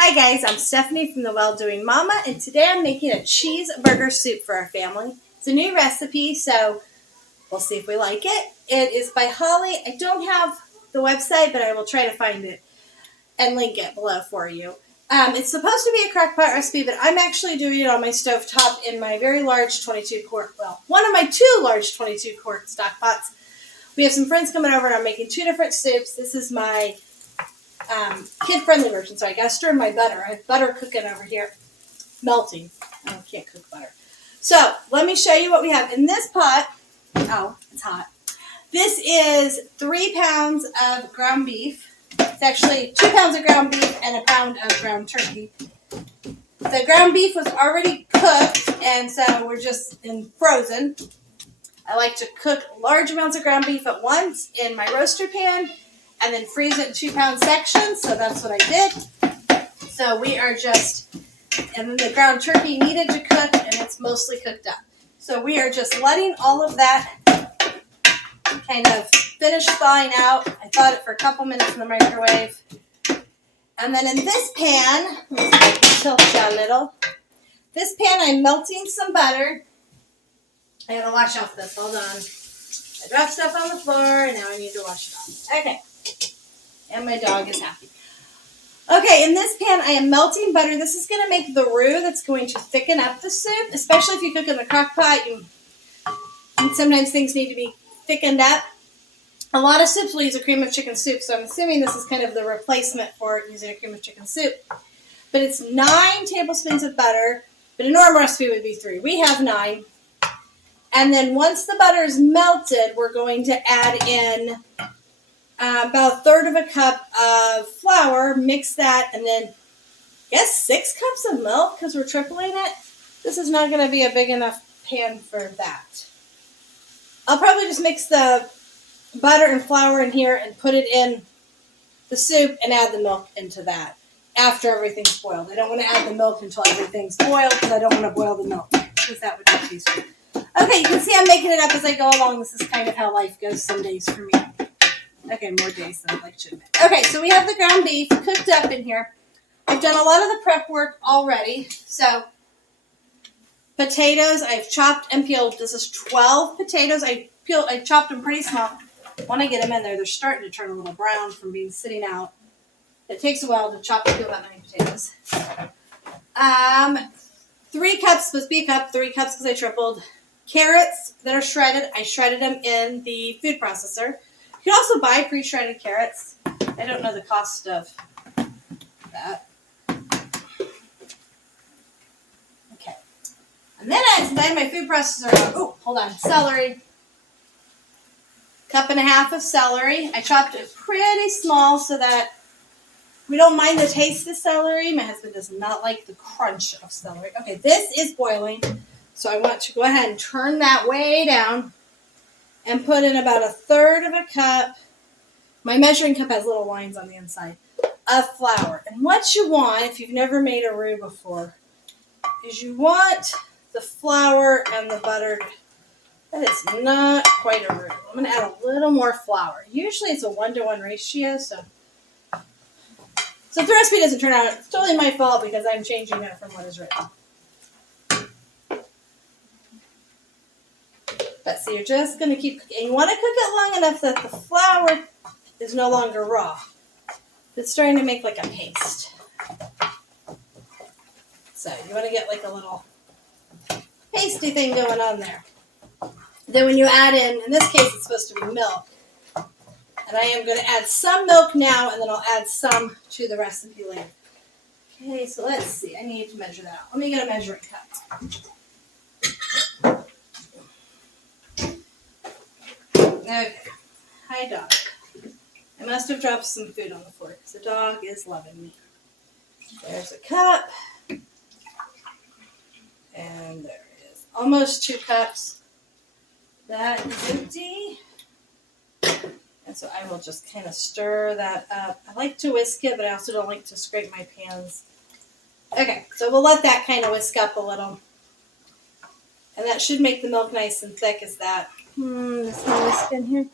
Hi guys, I'm Stephanie from the Well-Doing Momma, and today I'm making a cheeseburger soup for our family. It's a new recipe, so we'll see if we like it. It is by Holly. I don't have the website, but I will try to find it and link it below for you. It's supposed to be a crock-pot recipe, but I'm actually doing it on my stovetop in my very large 22-quart, well, one of my two large 22-quart stock pots. We have some friends coming over, and I'm making two different soups. This is my kid-friendly version, so I got to stir my butter. I have butter cooking over here, melting. I can't cook butter. So let me show you what we have in this pot. Oh, it's hot. This is 3 pounds of ground beef. It's actually 2 pounds of ground beef and a pound of ground turkey. The ground beef was already cooked, and so we're just frozen. I like to cook large amounts of ground beef at once in my roaster pan, and then freeze it in 2 pound sections, so that's what I did. So we are just, and then the ground turkey needed to cook, and it's mostly cooked up. So we are just letting all of that kind of finish thawing out. I thawed it for a couple minutes in the microwave. And then in this pan, let's tilt it a little. This pan, I'm melting some butter. I gotta wash off this, hold on. I dropped stuff on the floor, and now I need to wash it off. Okay. And my dog is happy. Okay, in this pan, I am melting butter. This is going to make the roux that's going to thicken up the soup, especially if you cook in the crock pot. And sometimes things need to be thickened up. A lot of soups will use a cream of chicken soup, so I'm assuming this is kind of the replacement for using a cream of chicken soup. But it's 9 tablespoons of butter, but a normal recipe would be 3. We have 9. And then once the butter is melted, we're going to add in about 1/3 of a cup of flour, mix that, and then, I guess 6 cups of milk because we're tripling it. This is not going to be a big enough pan for that. I'll probably just mix the butter and flour in here and put it in the soup and add the milk into that after everything's boiled. I don't want to add the milk until everything's boiled because I don't want to boil the milk because that would be too sweet. Okay, you can see I'm making it up as I go along. This is kind of how life goes some days for me. Okay, more days than I'd like to admit. Okay, so we have the ground beef cooked up in here. I've done a lot of the prep work already. So, potatoes, I've chopped and peeled. This is 12 potatoes. I chopped them pretty small. When I get them in there, they're starting to turn a little brown from being sitting out. It takes a while to chop and peel that many potatoes. 3 cups, supposed to be a cup, 3 cups because I tripled. Carrots that are shredded, I shredded them in the food processor. You can also buy pre-shredded carrots. I don't know the cost of that. Okay. And then I made my food processor. Oh, hold on. Celery. 1.5 cups of celery. I chopped it pretty small so that we don't mind the taste of celery. My husband does not like the crunch of celery. Okay, this is boiling. So I want to go ahead and turn that way down and put in about 1/3 of a cup. My measuring cup has little lines on the inside of flour. And what you want, if you've never made a roux before, is you want the flour and the butter. That is not quite a roux. I'm going to add a little more flour. Usually it's a 1-to-1 ratio, so if the recipe doesn't turn out, it's totally my fault because I'm changing it from what is written. But so you're just going to keep cooking. You want to cook it long enough that the flour is no longer raw. It's starting to make like a paste. So you want to get like a little pasty thing going on there. Then when you add in this case it's supposed to be milk. And I am going to add some milk now, and then I'll add some to the recipe later. Okay, so let's see. I need to measure that out. Let me get a measuring cup. Okay. Hi, dog. I must have dropped some food on the floor because the dog is loving me. There's a cup. And there it is. Almost 2 cups. That is empty. And so I will just kind of stir that up. I like to whisk it, but I also don't like to scrape my pans. Okay, so we'll let that kind of whisk up a little. And that should make the milk nice and thick as that. Is my whisk in here?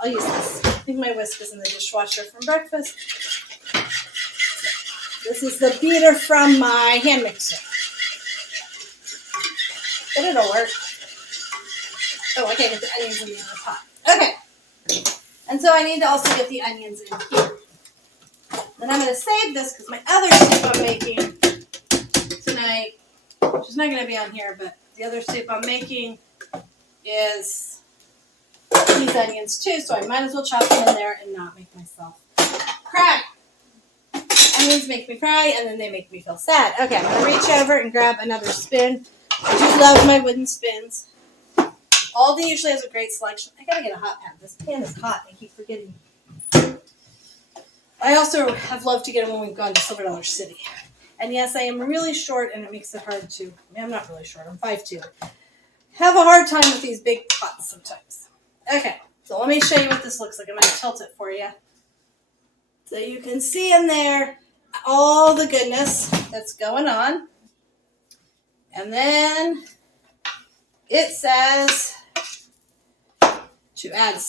I'll use this. I think my whisk is in the dishwasher from breakfast. This is the beater from my hand mixer. But it'll work. Oh, I can't get the onions in the other pot. Okay. And so I need to also get the onions in here. Then I'm going to save this because my other soup I'm making tonight, which is not going to be on here, but the other soup I'm making is these onions too, so I might as well chop them in there and not make myself cry. Onions make me cry, and then they make me feel sad. Okay, I'm going to reach over and grab another spoon. I do love my wooden spoons. Aldi usually has a great selection. I gotta get a hot pan. This pan is hot. I keep forgetting. I also have loved to get them when we've gone to Silver Dollar City. And yes, I am really short, and it makes it hard to. I mean, I'm not really short. I'm 5'2". Have a hard time with these big pots sometimes. Okay, so let me show you what this looks like. I'm gonna tilt it for you, so you can see in there all the goodness that's going on. And then it says to add,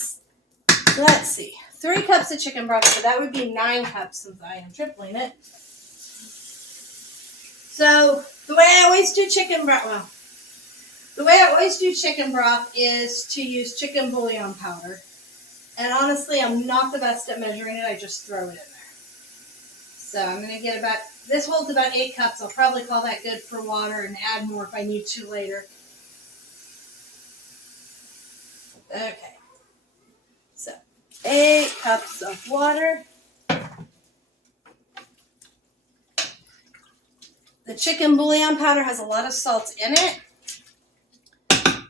let's see, 3 cups of chicken broth, so that would be 9 cups since I am tripling it. So the way I always do chicken broth, is to use chicken bouillon powder. And honestly, I'm not the best at measuring it. I just throw it in there. So I'm going to get about, this holds about 8 cups. I'll probably call that good for water and add more if I need to later. Okay. So 8 cups of water. The chicken bouillon powder has a lot of salt in it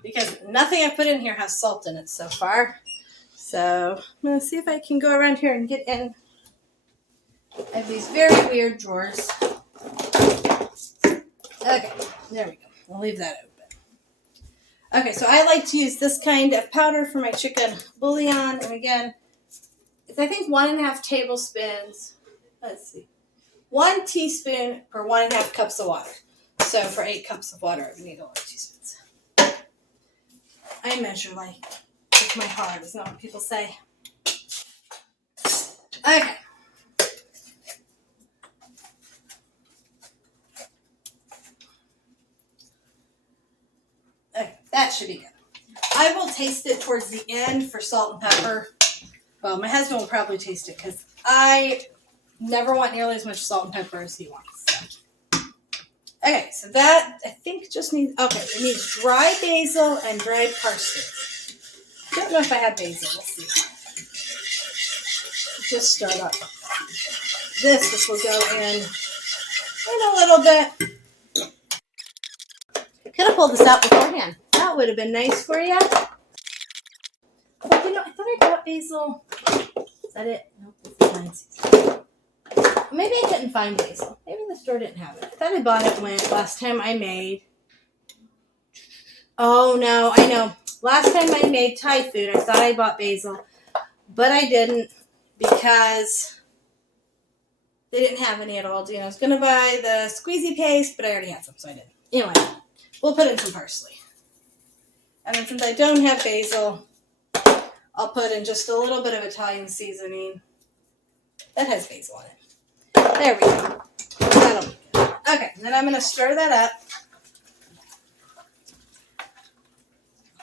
because nothing I've put in here has salt in it so far. So I'm going to see if I can go around here and get in. I have these very weird drawers. Okay, there we go. I'll leave that open. Okay, so I like to use this kind of powder for my chicken bouillon. And again, it's I think 1.5 tablespoons. Let's see. 1 teaspoon per 1.5 cups of water. So for 8 cups of water, I would need a lot of teaspoons. I measure like with my heart, isn't that what people say? Okay. Okay, that should be good. I will taste it towards the end for salt and pepper. Well, my husband will probably taste it because I never want nearly as much salt and pepper as he wants. So. Okay, so that I think just needs, okay, it needs dry basil and dried parsley. I don't know if I have basil. Let's see. Just start up. This will go in a little bit. Could have pulled this out beforehand. That would have been nice for you. But you know, I thought I got basil. Is that it? Nope, this is Nancy's. Maybe I couldn't find basil. Maybe the store didn't have it. I thought I bought it when last time I made. Oh no, I know. Last time I made Thai food, I thought I bought basil, but I didn't because they didn't have any at all. I was going to buy the squeezy paste, but I already had some, so I didn't. Anyway, we'll put in some parsley. And then since I don't have basil, I'll put in just a little bit of Italian seasoning that has basil in it. There we go. That'll be good. Okay, then I'm going to stir that up.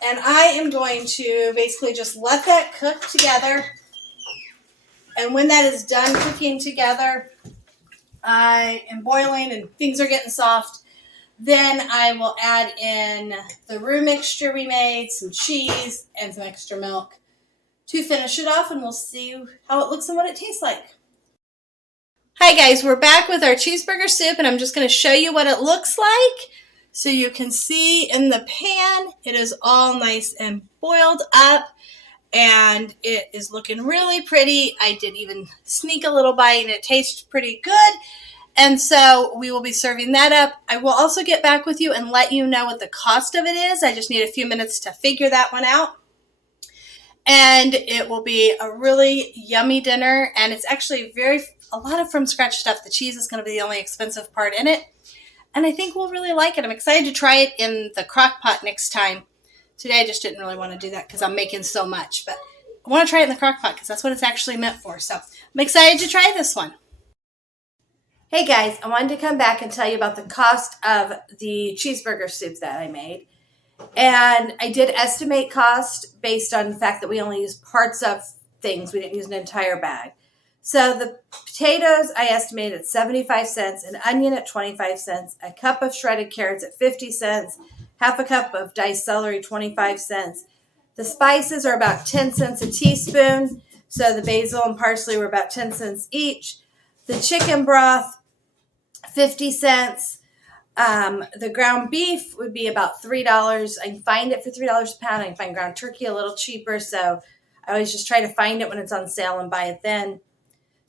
And I am going to basically just let that cook together. And when that is done cooking together, I am boiling and things are getting soft. Then I will add in the roux mixture we made, some cheese, and some extra milk to finish it off. And we'll see how it looks and what it tastes like. Hi guys, we're back with our cheeseburger soup, and I'm just going to show you what it looks like. So you can see in the pan, it is all nice and boiled up, and it is looking really pretty. I did even sneak a little bite, and it tastes pretty good. And so we will be serving that up. I will also get back with you and let you know what the cost of it is. I just need a few minutes to figure that one out. And it will be a really yummy dinner, and it's actually a lot of from scratch stuff. The cheese is going to be the only expensive part in it. And I think we'll really like it. I'm excited to try it in the crock pot next time. Today I just didn't really want to do that because I'm making so much. But I want to try it in the crock pot because that's what it's actually meant for. So I'm excited to try this one. Hey guys, I wanted to come back and tell you about the cost of the cheeseburger soup that I made. And I did estimate cost based on the fact that we only used parts of things. We didn't use an entire bag. So the potatoes I estimated at 75 cents, an onion at 25 cents, a cup of shredded carrots at 50 cents, half a cup of diced celery, 25 cents. The spices are about 10 cents a teaspoon. So the basil and parsley were about 10 cents each. The chicken broth, 50 cents. The ground beef would be about $3. I can find it for $3 a pound. I can find ground turkey a little cheaper. So I always just try to find it when it's on sale and buy it then.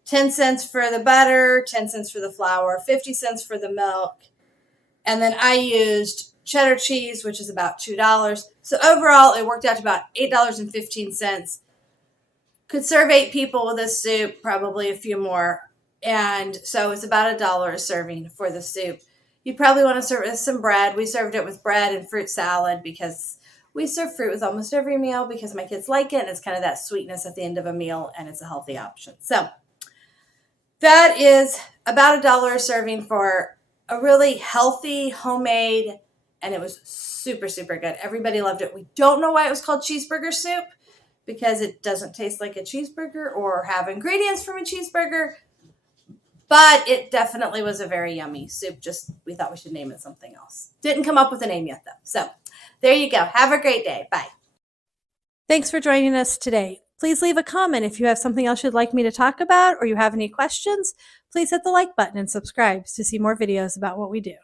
10 cents for the butter, 10 cents for the flour, 50 cents for the milk. And then I used cheddar cheese, which is about $2. So overall, it worked out to about $8.15. Could serve 8 people with this soup, probably a few more. And so it's about $1 a serving for the soup. You'd probably want to serve it with some bread. We served it with bread and fruit salad because we serve fruit with almost every meal because my kids like it. And it's kind of that sweetness at the end of a meal, and it's a healthy option. So that is about $1 a serving for a really healthy, homemade, and it was super, super good. Everybody loved it. We don't know why it was called cheeseburger soup because it doesn't taste like a cheeseburger or have ingredients from a cheeseburger. But it definitely was a very yummy soup. Just we thought we should name it something else. Didn't come up with a name yet, though. So there you go. Have a great day. Bye. Thanks for joining us today. Please leave a comment if you have something else you'd like me to talk about or you have any questions. Please hit the like button and subscribe to see more videos about what we do.